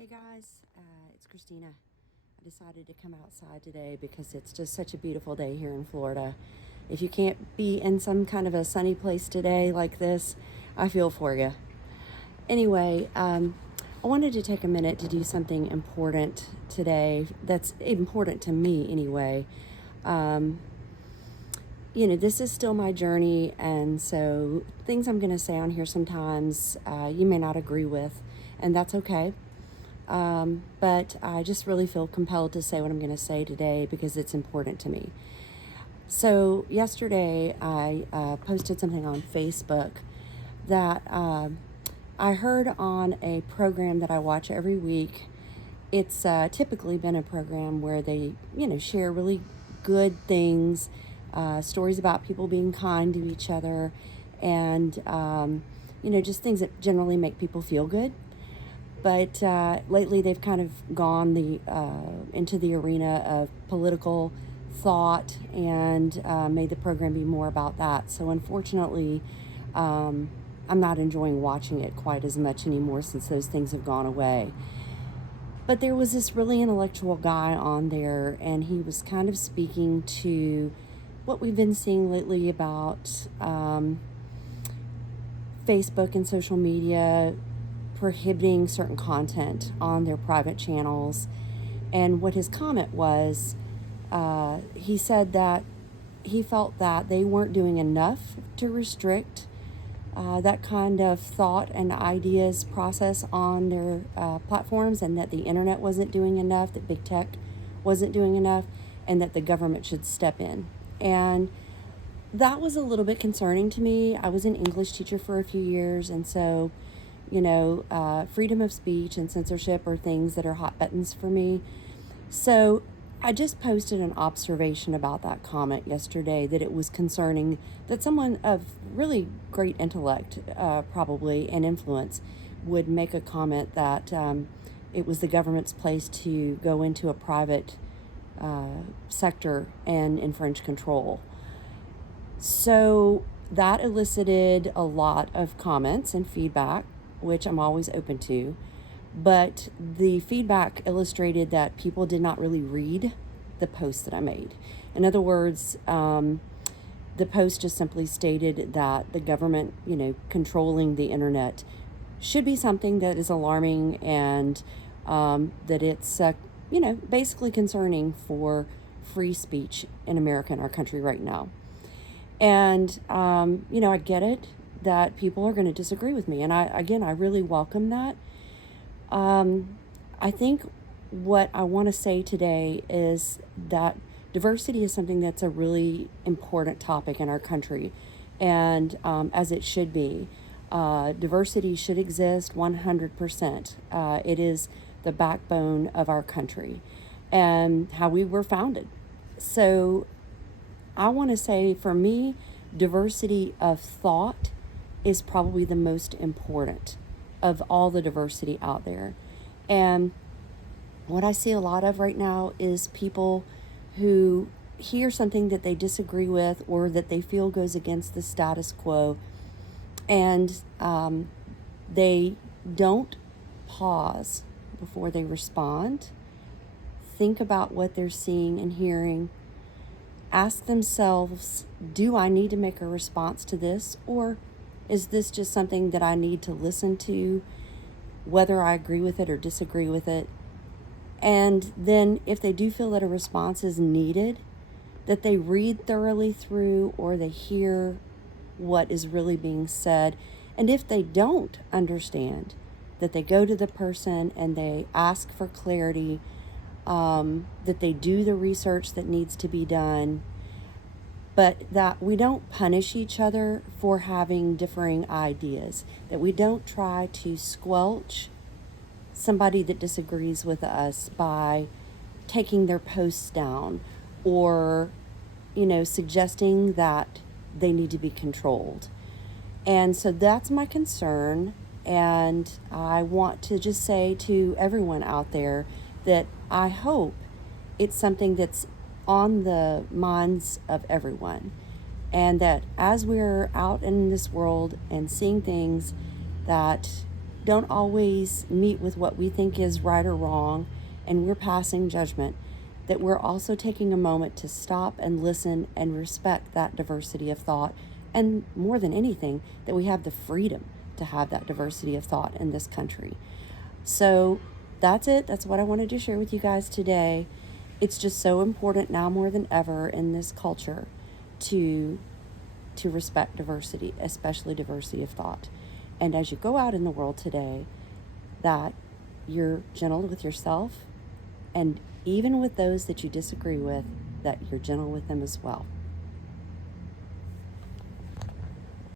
Hey guys, it's Christina. I decided to come outside today because it's just such a beautiful day here in Florida. If you can't be in some kind of a sunny place today like this, I feel for you. Anyway, I wanted to take a minute to do something important today that's important to me anyway. This is still my journey, and so things I'm going to say on here sometimes you may not agree with, and that's okay. But I just really feel compelled to say what I'm going to say today because it's important to me. So yesterday I posted something on Facebook that I heard on a program that I watch every week. It's typically been a program where they, share really good things, stories about people being kind to each other, and, just things that generally make people feel good. But lately, they've kind of gone into the arena of political thought and made the program be more about that. So unfortunately, I'm not enjoying watching it quite as much anymore since those things have gone away. But there was this really intellectual guy on there, and he was kind of speaking to what we've been seeing lately about Facebook and social media prohibiting certain content on their private channels. And what his comment was, he said that he felt that they weren't doing enough to restrict that kind of thought and ideas process on their platforms, and that the internet wasn't doing enough, that big tech wasn't doing enough, and that the government should step in. And that was a little bit concerning to me. I was an English teacher for a few years, and so freedom of speech and censorship are things that are hot buttons for me. So I just posted an observation about that comment yesterday, that it was concerning that someone of really great intellect, probably, and influence would make a comment that it was the government's place to go into a private sector and infringe control. So that elicited a lot of comments and feedback, which I'm always open to. But the feedback illustrated that people did not really read the post that I made. In other words, the post just simply stated that the government, controlling the internet should be something that is alarming, and that it's, basically concerning for free speech in America, in our country right now. And, I get it that people are going to disagree with me. And I really welcome that. I think what I want to say today is that diversity is something that's a really important topic in our country, and as it should be. Diversity should exist 100%. It is the backbone of our country and how we were founded. So I want to say, for me, diversity of thought is probably the most important of all the diversity out there. And what I see a lot of right now is people who hear something that they disagree with or that they feel goes against the status quo, and they don't pause before they respond, think about what they're seeing and hearing, ask themselves, do I need to make a response to this, or is this just something that I need to listen to, whether I agree with it or disagree with it? And then if they do feel that a response is needed, that they read thoroughly through, or they hear what is really being said. And if they don't understand, that they go to the person and they ask for clarity, that they do the research that needs to be done, but that we don't punish each other for having differing ideas, that we don't try to squelch somebody that disagrees with us by taking their posts down, or, suggesting that they need to be controlled. And so that's my concern. And I want to just say to everyone out there that I hope it's something that's on the minds of everyone, and that as we're out in this world and seeing things that don't always meet with what we think is right or wrong, and we're passing judgment, that we're also taking a moment to stop and listen and respect that diversity of thought. And more than anything, that we have the freedom to have that diversity of thought in this country. So that's it. That's what I wanted to share with you guys today. It's just so important now more than ever in this culture to respect diversity, especially diversity of thought. And as you go out in the world today, that you're gentle with yourself, and even with those that you disagree with, that you're gentle with them as well.